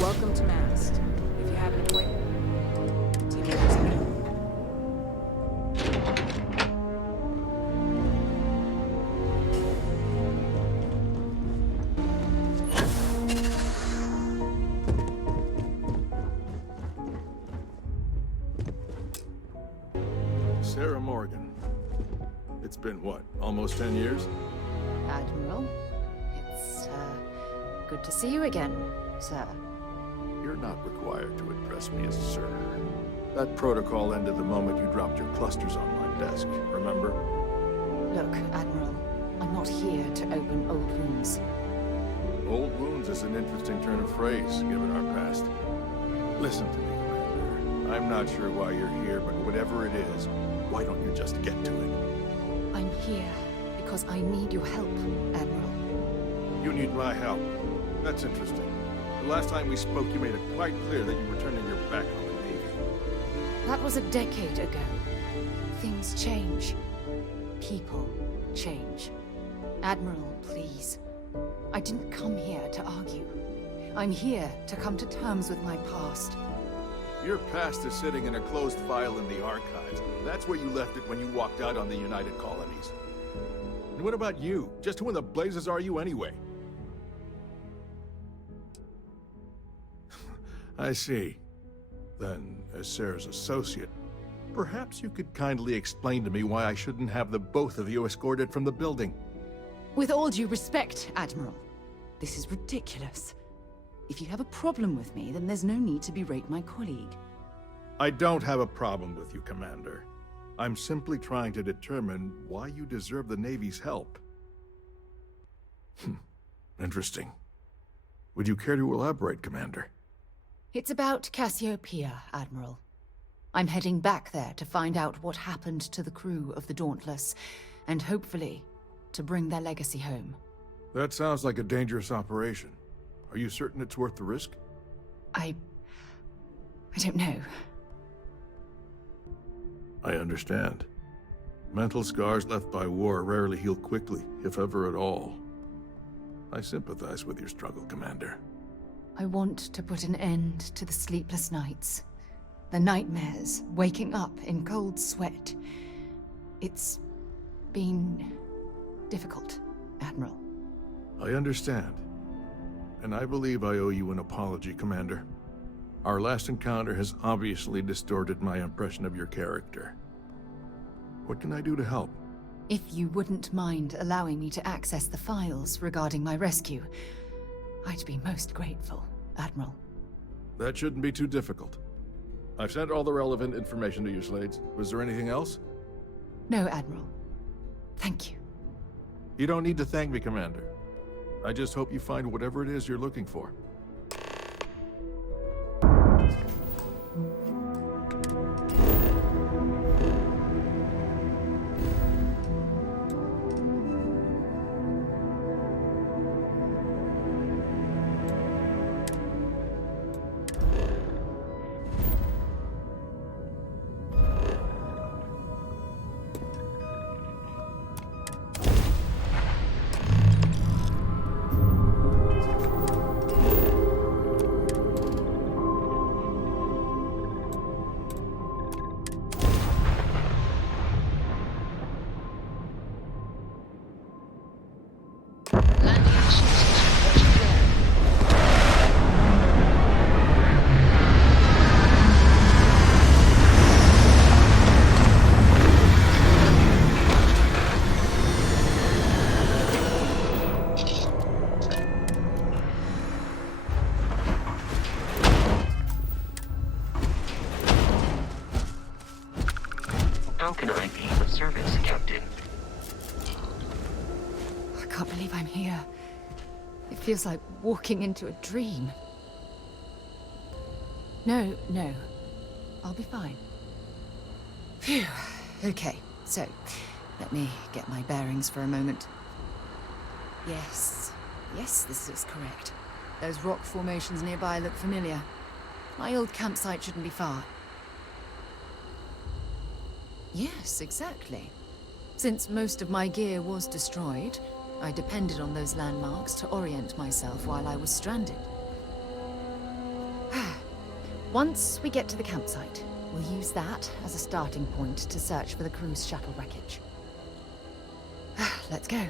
Welcome to Mast. If you have an appointment, see me later. Sarah Morgan. It's been what, almost 10 years? Admiral, it's, good to see you again, sir. You're not required to address me as sir. That protocol ended the moment you dropped your clusters on my desk, remember? Look, Admiral, I'm not here to open old wounds. Old wounds is an interesting turn of phrase, given our past. Listen to me, Commander. I'm not sure why you're here, but whatever it is, why don't you just get to it? I'm here because I need your help, Admiral. You need my help. That's interesting. The last time we spoke, you made it quite clear that you were turning your back on the Navy. That was a decade ago. Things change. People change. Admiral, please. I didn't come here to argue. I'm here to come to terms with my past. Your past is sitting in a closed file in the archives. That's where you left it when you walked out on the United Colonies. And what about you? Just who in the blazes are you anyway? I see. Then, as Sarah's associate, perhaps you could kindly explain to me why I shouldn't have the both of you escorted from the building. With all due respect, Admiral, this is ridiculous. If you have a problem with me, then there's no need to berate my colleague. I don't have a problem with you, Commander. I'm simply trying to determine why you deserve the Navy's help. Interesting. Would you care to elaborate, Commander? It's about Cassiopeia, Admiral. I'm heading back there to find out what happened to the crew of the Dauntless, and hopefully, to bring their legacy home. That sounds like a dangerous operation. Are you certain it's worth the risk? I don't know. I understand. Mental scars left by war rarely heal quickly, if ever at all. I sympathize with your struggle, Commander. I want to put an end to the sleepless nights. The nightmares, waking up in cold sweat. It's been difficult, Admiral. I understand. And I believe I owe you an apology, Commander. Our last encounter has obviously distorted my impression of your character. What can I do to help? If you wouldn't mind allowing me to access the files regarding my rescue, I'd be most grateful, Admiral. That shouldn't be too difficult. I've sent all the relevant information to you, Slades. Was there anything else? No, Admiral. Thank you. You don't need to thank me, Commander. I just hope you find whatever it is you're looking for. How can I be of service, Captain? I can't believe I'm here. It feels like walking into a dream. No. I'll be fine. Phew. Okay, so, let me get my bearings for a moment. Yes, this is correct. Those rock formations nearby look familiar. My old campsite shouldn't be far. Yes, exactly. Since most of my gear was destroyed, I depended on those landmarks to orient myself while I was stranded. Once we get to the campsite, we'll use that as a starting point to search for the cruise shuttle wreckage. Let's go.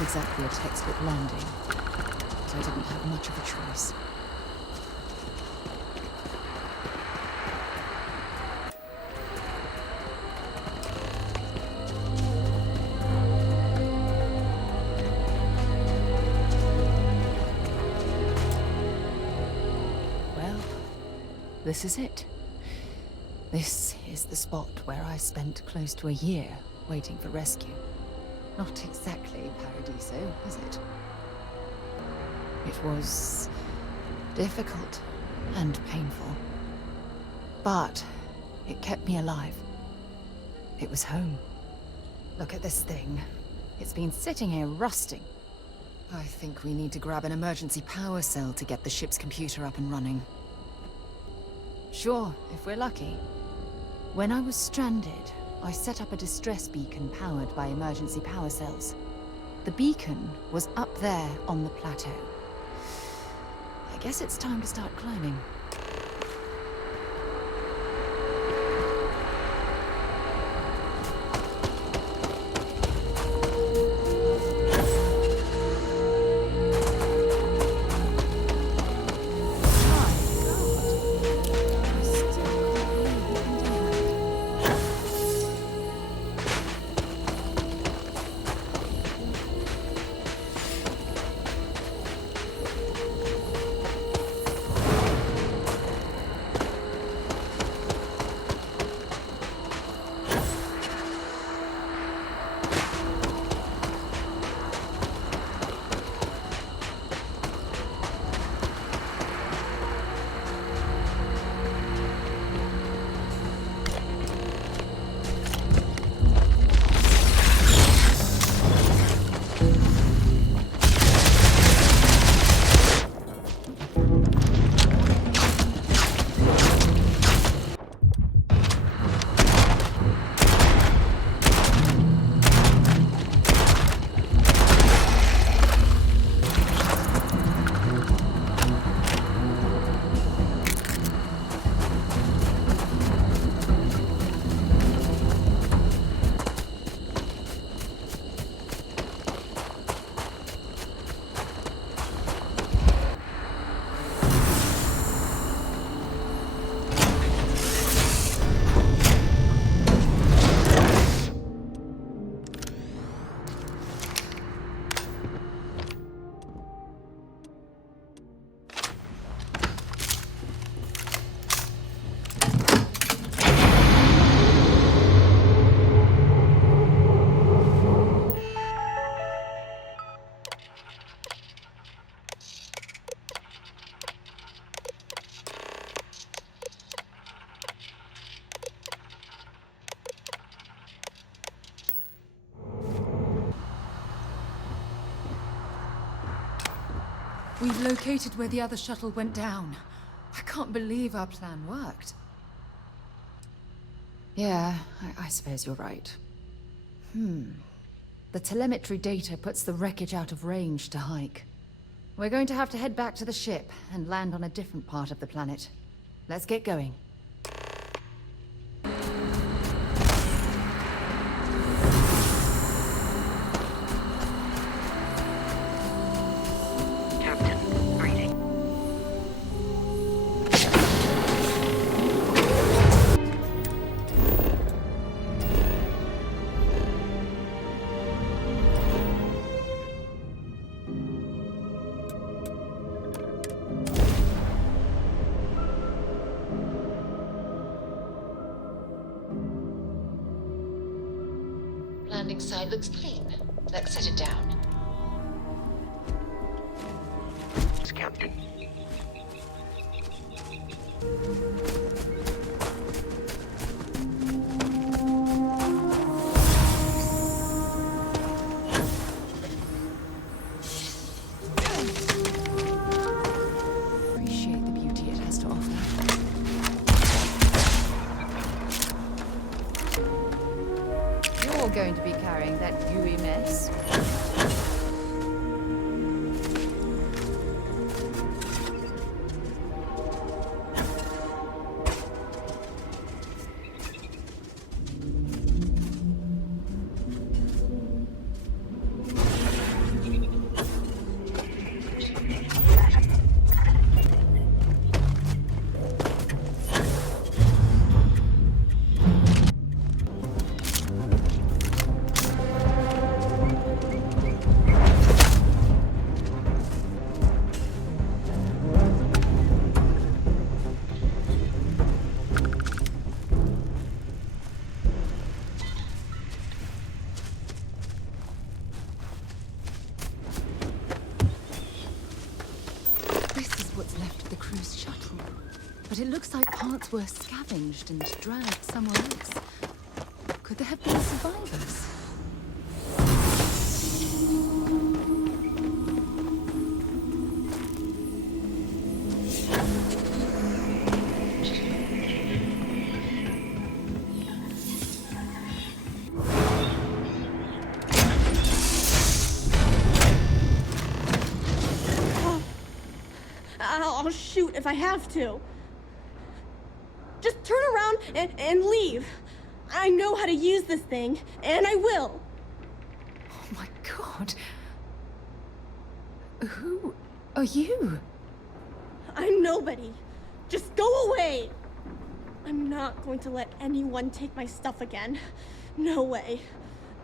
Exactly a textbook landing, but I didn't have much of a choice. Well, this is it. This is the spot where I spent close to a year waiting for rescue. Not exactly Paradiso, is it? It was difficult and painful. But it kept me alive. It was home. Look at this thing. It's been sitting here rusting. I think we need to grab an emergency power cell to get the ship's computer up and running. Sure, if we're lucky. When I was stranded, I set up a distress beacon powered by emergency power cells. The beacon was up there on the plateau. I guess it's time to start climbing. We've located where the other shuttle went down. I can't believe our plan worked. Yeah, I suppose you're right. The telemetry data puts the wreckage out of range to hike. We're going to have to head back to the ship and land on a different part of the planet. Let's get going. landing side looks clean. Let's set it down. Captain. Appreciate the beauty it has to offer. You're going to be carrying that gooey mess. Shuttle. But it looks like parts were scavenged and dragged somewhere else. Could there have been survivors? I'll shoot if I have to. Just turn around and leave. I know how to use this thing, and I will. Oh my god. Who are you? I'm nobody. Just go away. I'm not going to let anyone take my stuff again. No way.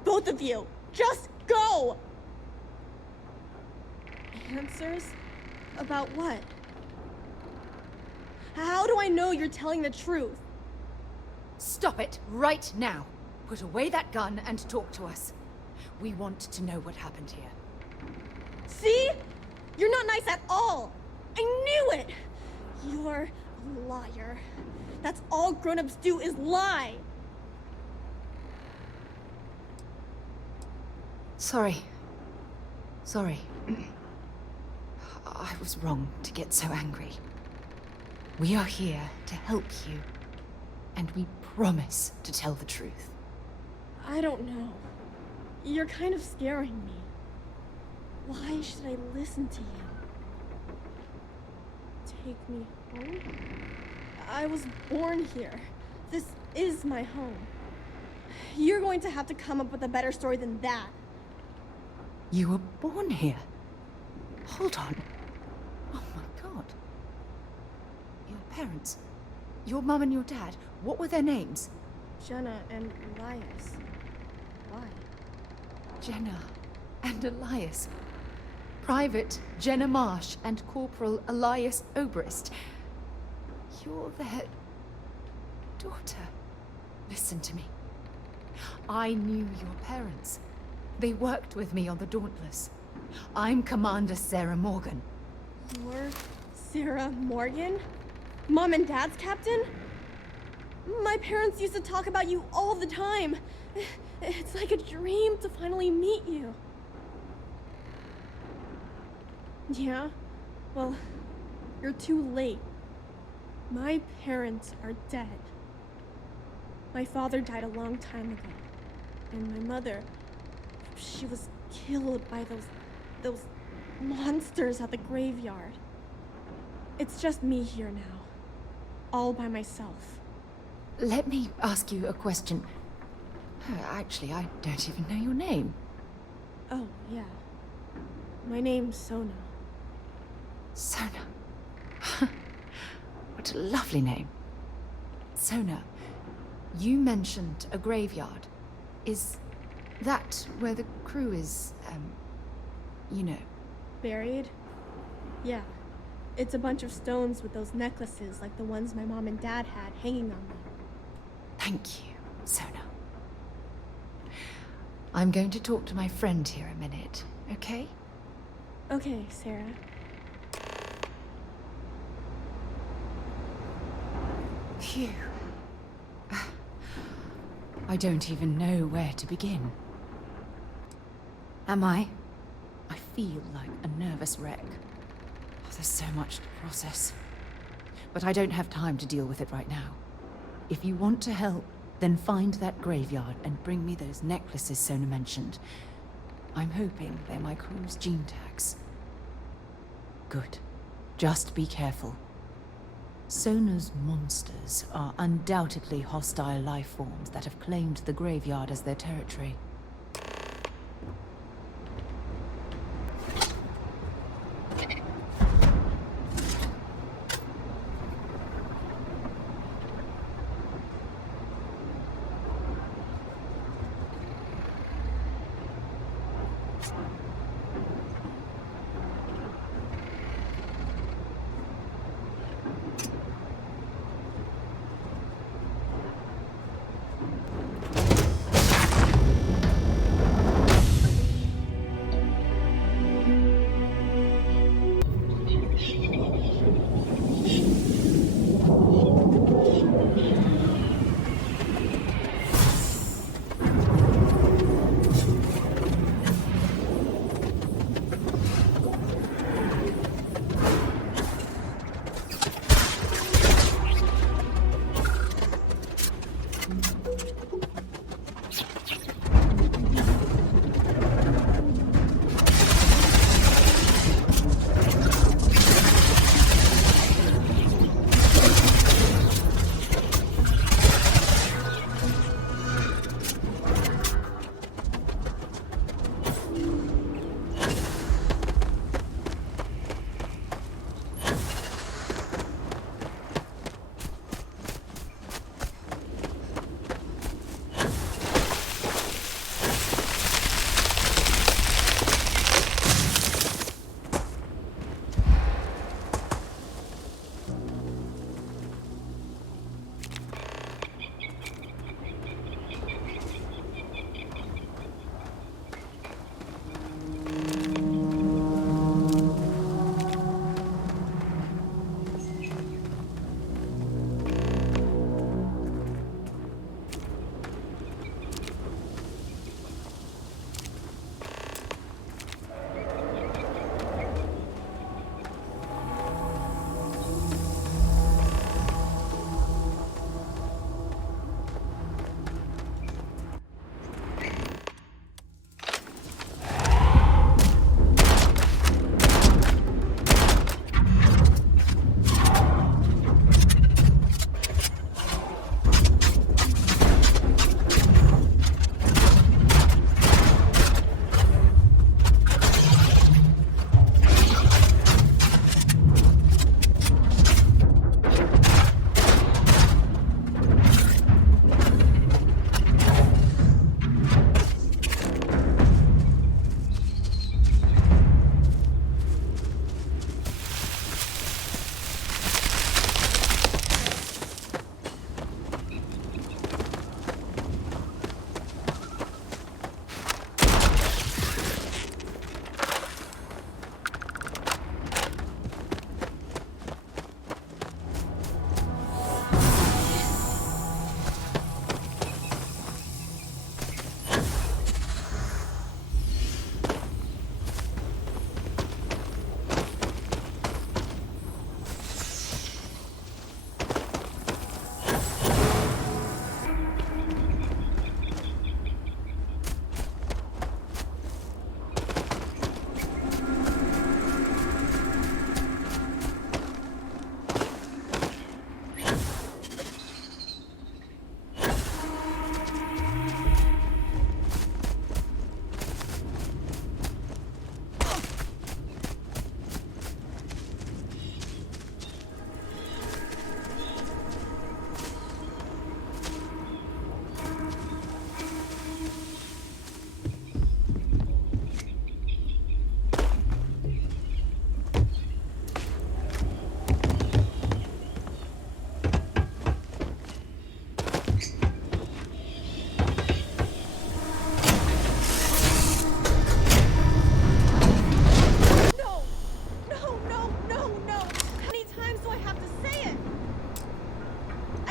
Both of you, just go! Answers? About what? How do I know you're telling the truth? Stop it right now. Put away that gun and talk to us. We want to know what happened here. See? You're not nice at all. I knew it. You're a liar. That's all grown-ups do is lie. Sorry. I was wrong to get so angry. We are here to help you, and we promise to tell the truth. I don't know. You're kind of scaring me. Why should I listen to you? Take me home? I was born here. This is my home. You're going to have to come up with a better story than that. You were born here? Hold on. Oh my god. Your parents, your mum and your dad, what were their names? Jenna and Elias. Why? Jenna and Elias. Private Jenna Marsh and Corporal Elias Obrist. You're their daughter. Listen to me. I knew your parents. They worked with me on the Dauntless. I'm Commander Sarah Morgan. You're Sarah Morgan? Mom and Dad's captain? My parents used to talk about you all the time. It's like a dream to finally meet you. Yeah? Well, you're too late. My parents are dead. My father died a long time ago. And my mother, she was killed by those monsters at the graveyard. It's just me here now. All by myself. Let me ask you a question. Actually, I don't even know your name. Oh, yeah. My name's Sona. Sona. What a lovely name. Sona, you mentioned a graveyard. Is that where the crew is, you know? Buried? Yeah. It's a bunch of stones with those necklaces like the ones my mom and dad had hanging on them. Thank you, Sona. I'm going to talk to my friend here a minute, okay? Okay, Sarah. Phew. I don't even know where to begin. Am I? I feel like a nervous wreck. Oh, there's so much to process. But I don't have time to deal with it right now. If you want to help, then find that graveyard and bring me those necklaces Sona mentioned. I'm hoping they're my crew's gene tags. Good. Just be careful. Sona's monsters are undoubtedly hostile life forms that have claimed the graveyard as their territory.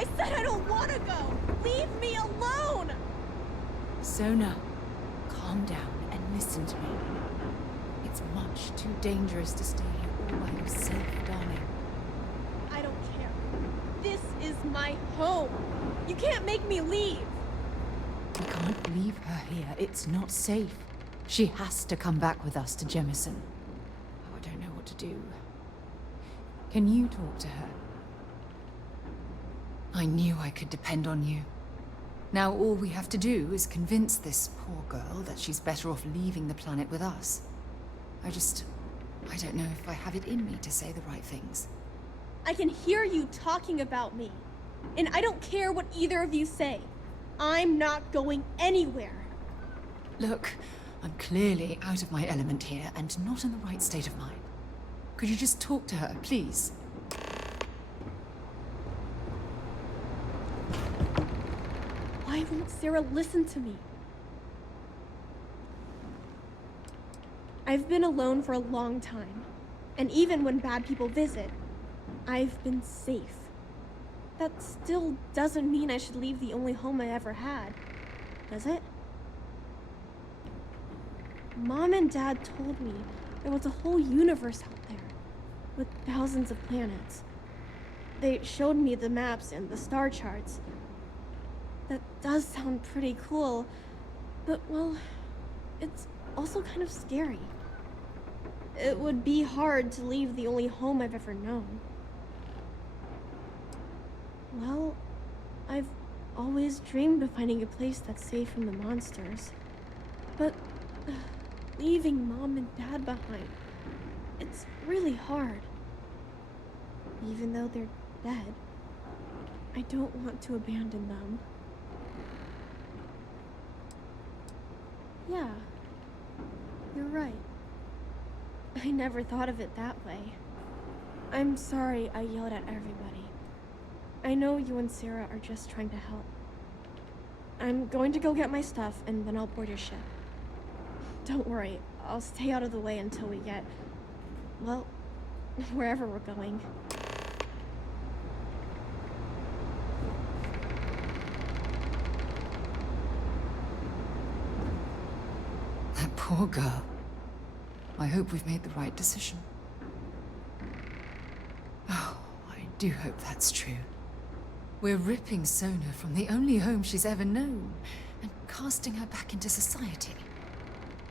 I said I don't want to go! Leave me alone! Sona, calm down and listen to me. It's much too dangerous to stay here all by yourself, darling. I don't care. This is my home. You can't make me leave. We can't leave her here. It's not safe. She has to come back with us to Jemison. Oh, I don't know what to do. Can you talk to her? I knew I could depend on you. Now all we have to do is convince this poor girl that she's better off leaving the planet with us. I don't know if I have it in me to say the right things. I can hear you talking about me. And I don't care what either of you say. I'm not going anywhere. Look, I'm clearly out of my element here and not in the right state of mind. Could you just talk to her, please? Why won't Sarah listen to me? I've been alone for a long time. And even when bad people visit, I've been safe. That still doesn't mean I should leave the only home I ever had, does it? Mom and Dad told me there was a whole universe out there, with thousands of planets. They showed me the maps and the star charts. That does sound pretty cool, but well, it's also kind of scary. It would be hard to leave the only home I've ever known. Well, I've always dreamed of finding a place that's safe from the monsters. But leaving Mom and Dad behind, it's really hard. Even though they're dead, I don't want to abandon them. Yeah, you're right. I never thought of it that way. I'm sorry I yelled at everybody. I know you and Sarah are just trying to help. I'm going to go get my stuff and then I'll board your ship. Don't worry, I'll stay out of the way until we get, well, wherever we're going. That poor girl. I hope we've made the right decision. Oh, I do hope that's true. We're ripping Sona from the only home she's ever known and casting her back into society.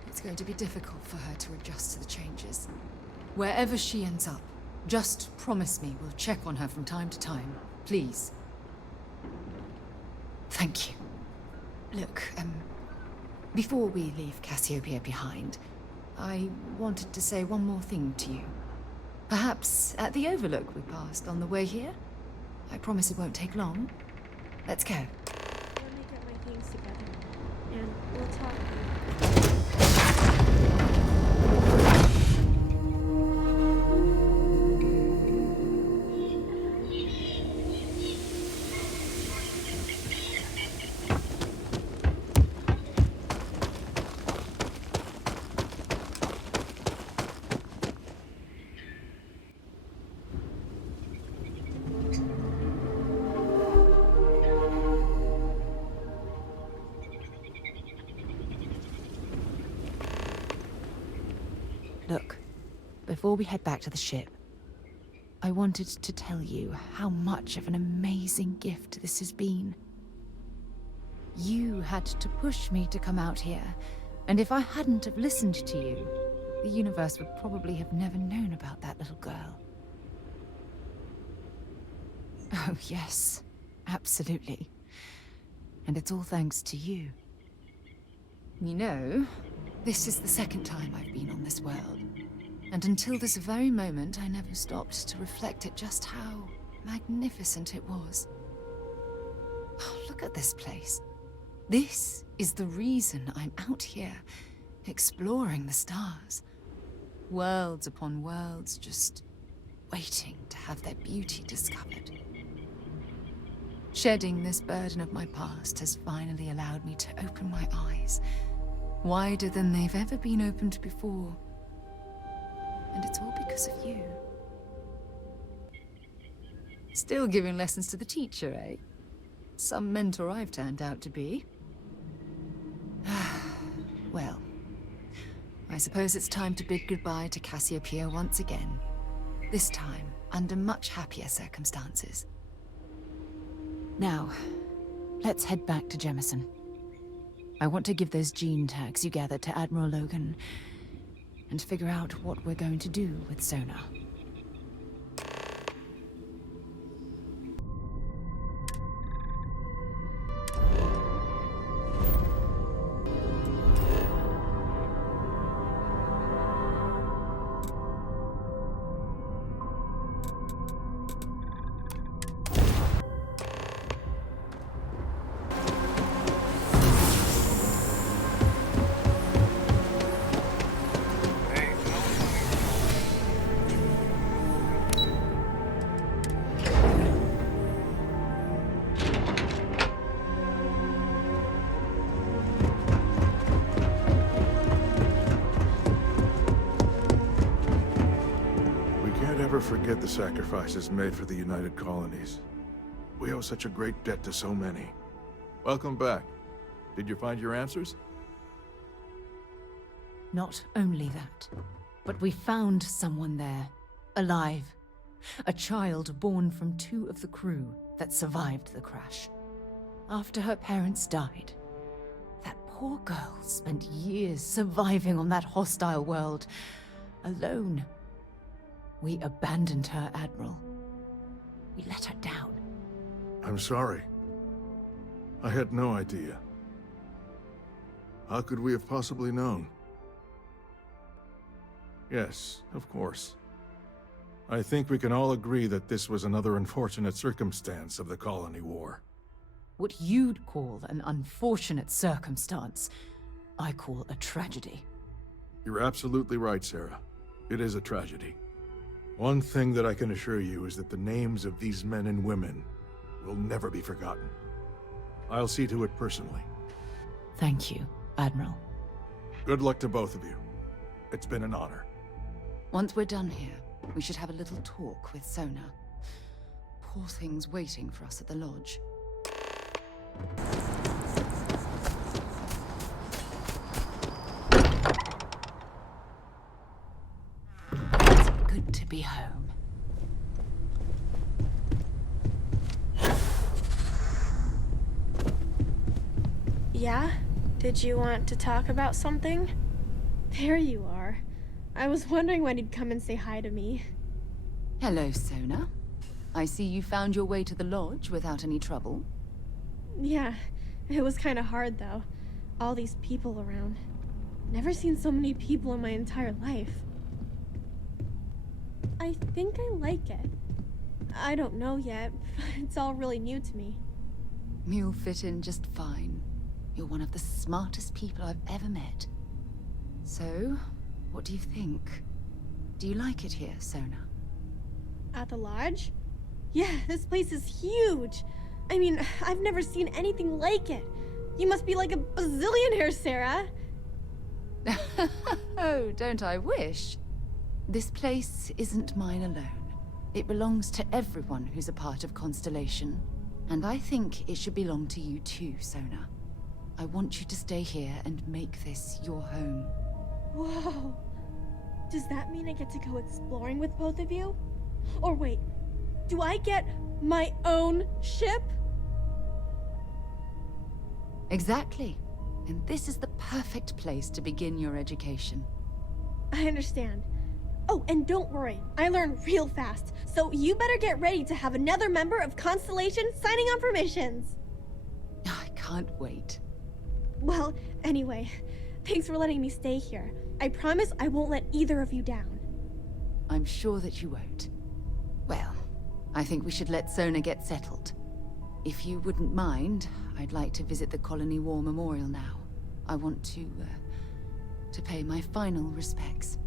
It's going to be difficult for her to adjust to the changes. Wherever she ends up, just promise me we'll check on her from time to time, please. Thank you. Look, before we leave Cassiopeia behind, I wanted to say one more thing to you. Perhaps at the Overlook we passed on the way here? I promise it won't take long. Let's go. Let me get my things together, and we'll talk. Look, before we head back to the ship, I wanted to tell you how much of an amazing gift this has been. You had to push me to come out here, and if I hadn't have listened to you, the universe would probably have never known about that little girl. Oh yes, absolutely. And it's all thanks to you. You know, this is the second time I've been on this world. And until this very moment, I never stopped to reflect at just how magnificent it was. Oh, look at this place. This is the reason I'm out here, exploring the stars. Worlds upon worlds, just waiting to have their beauty discovered. Shedding this burden of my past has finally allowed me to open my eyes, wider than they've ever been opened before. And it's all because of you. Still giving lessons to the teacher, eh? Some mentor I've turned out to be. Well, I suppose it's time to bid goodbye to Cassiopeia once again. This time, under much happier circumstances. Now, let's head back to Jemison. I want to give those gene tags you gathered to Admiral Logan, and figure out what we're going to do with Sona. Forget the sacrifices made for the United Colonies. We owe such a great debt to so many. Welcome back. Did you find your answers? Not only that, but we found someone there, alive. A child born from 2 of the crew that survived the crash. After her parents died, that poor girl spent years surviving on that hostile world, alone. We abandoned her, Admiral. We let her down. I'm sorry. I had no idea. How could we have possibly known? Yes, of course. I think we can all agree that this was another unfortunate circumstance of the Colony War. What you'd call an unfortunate circumstance, I call a tragedy. You're absolutely right, Sarah. It is a tragedy. One thing that I can assure you is that the names of these men and women will never be forgotten. I'll see to it personally. Thank you, Admiral. Good luck to both of you. It's been an honor. Once we're done here, we should have a little talk with Sona. Poor thing's waiting for us at the lodge. It's good to be home. Yeah? Did you want to talk about something? There you are. I was wondering when you'd come and say hi to me. Hello, Sona. I see you found your way to the lodge without any trouble. Yeah, it was kind of hard though. All these people around. Never seen so many people in my entire life. I think I like it. I don't know yet. It's all really new to me. You'll fit in just fine. You're one of the smartest people I've ever met. So, what do you think? Do you like it here, Sona? At the lodge? Yeah, this place is huge. I mean, I've never seen anything like it. You must be like a bazillionaire, Sarah. Oh, don't I wish? This place isn't mine alone. It belongs to everyone who's a part of Constellation. And I think it should belong to you too, Sona. I want you to stay here and make this your home. Whoa. Does that mean I get to go exploring with both of you? Or wait, do I get my own ship? Exactly. And this is the perfect place to begin your education. I understand. Oh, and don't worry, I learn real fast, so you better get ready to have another member of Constellation signing on for missions. I can't wait. Well, anyway, thanks for letting me stay here. I promise I won't let either of you down. I'm sure that you won't. Well, I think we should let Sona get settled. If you wouldn't mind, I'd like to visit the Colony War Memorial now. I want to pay my final respects.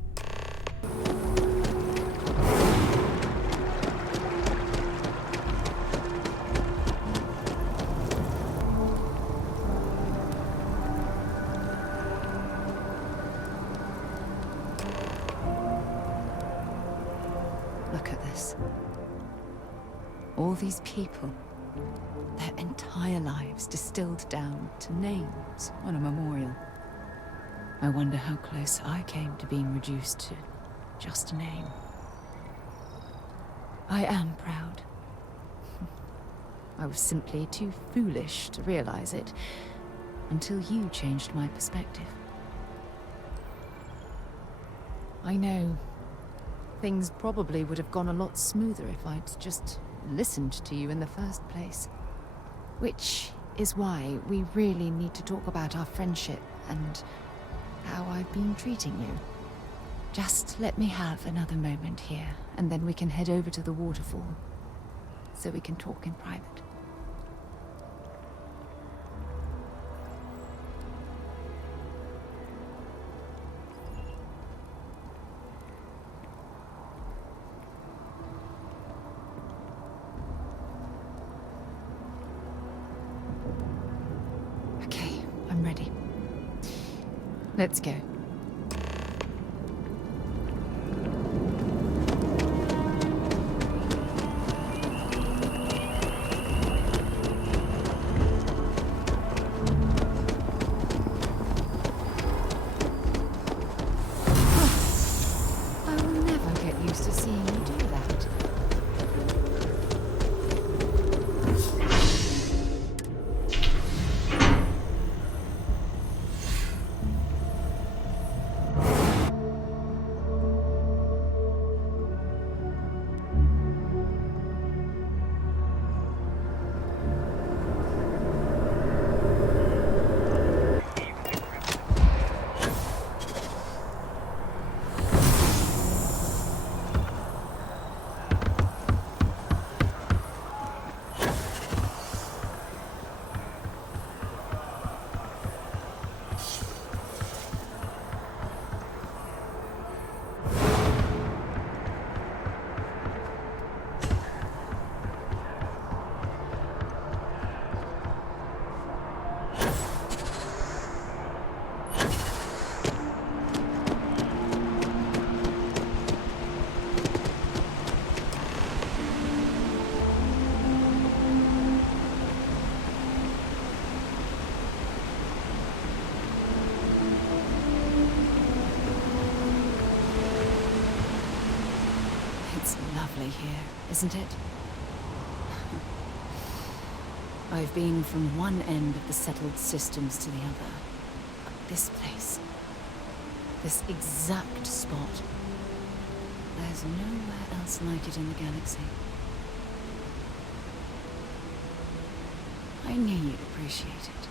Look at this. All these people, their entire lives distilled down to names on a memorial. I wonder how close I came to being reduced to just a name. I am proud. I was simply too foolish to realize it until you changed my perspective. I know things probably would have gone a lot smoother if I'd just listened to you in the first place. Which is why we really need to talk about our friendship and how I've been treating you. Just let me have another moment here, and then we can head over to the waterfall, so we can talk in private. Okay, I'm ready. Let's go. Here, isn't it? I've been from one end of the settled systems to the other. But this place, this exact spot, there's nowhere else like it in the galaxy. I knew you'd appreciate it.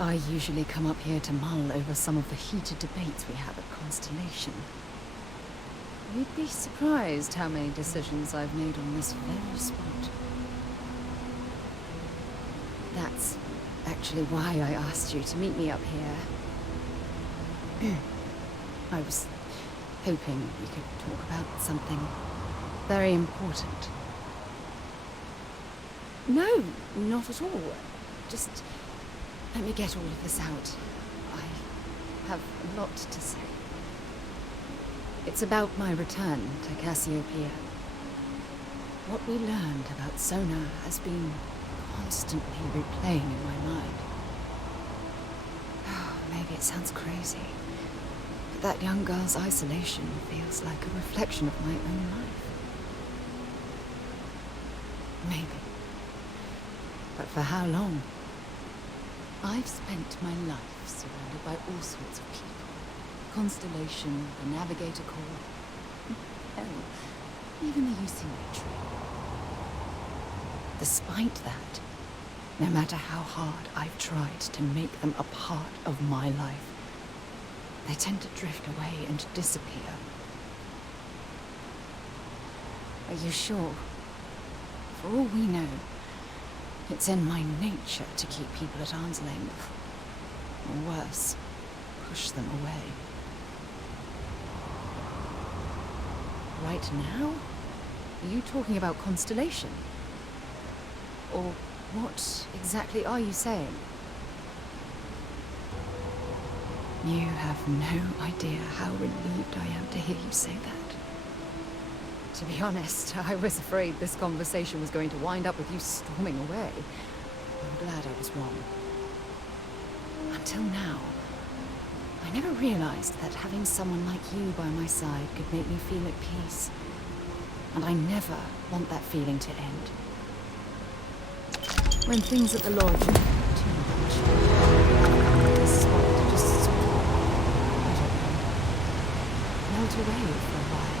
I usually come up here to mull over some of the heated debates we have at Constellation. You'd be surprised how many decisions I've made on this very spot. That's actually why I asked you to meet me up here. I was hoping we could talk about something very important. No, not at all. Just let me get all of this out. I have a lot to say. It's about my return to Cassiopeia. What we learned about Sona has been constantly replaying in my mind. Maybe it sounds crazy, but that young girl's isolation feels like a reflection of my own life. Maybe. But for how long? I've spent my life surrounded by all sorts of people. Constellation, the Navigator Corps, hell, even the UC Military. Despite that, no matter how hard I've tried to make them a part of my life, they tend to drift away and disappear. Are you sure? For all we know, it's in my nature to keep people at arm's length. Or worse, push them away. Right now? Are you talking about Constellation? Or what exactly are you saying? You have no idea how relieved I am to hear you say that. To be honest, I was afraid this conversation was going to wind up with you storming away. I'm glad I was wrong. Until now, I never realized that having someone like you by my side could make me feel at peace. And I never want that feeling to end. When things at the lodge are too much, this spot to just sort of, I don't know, melt away for a while.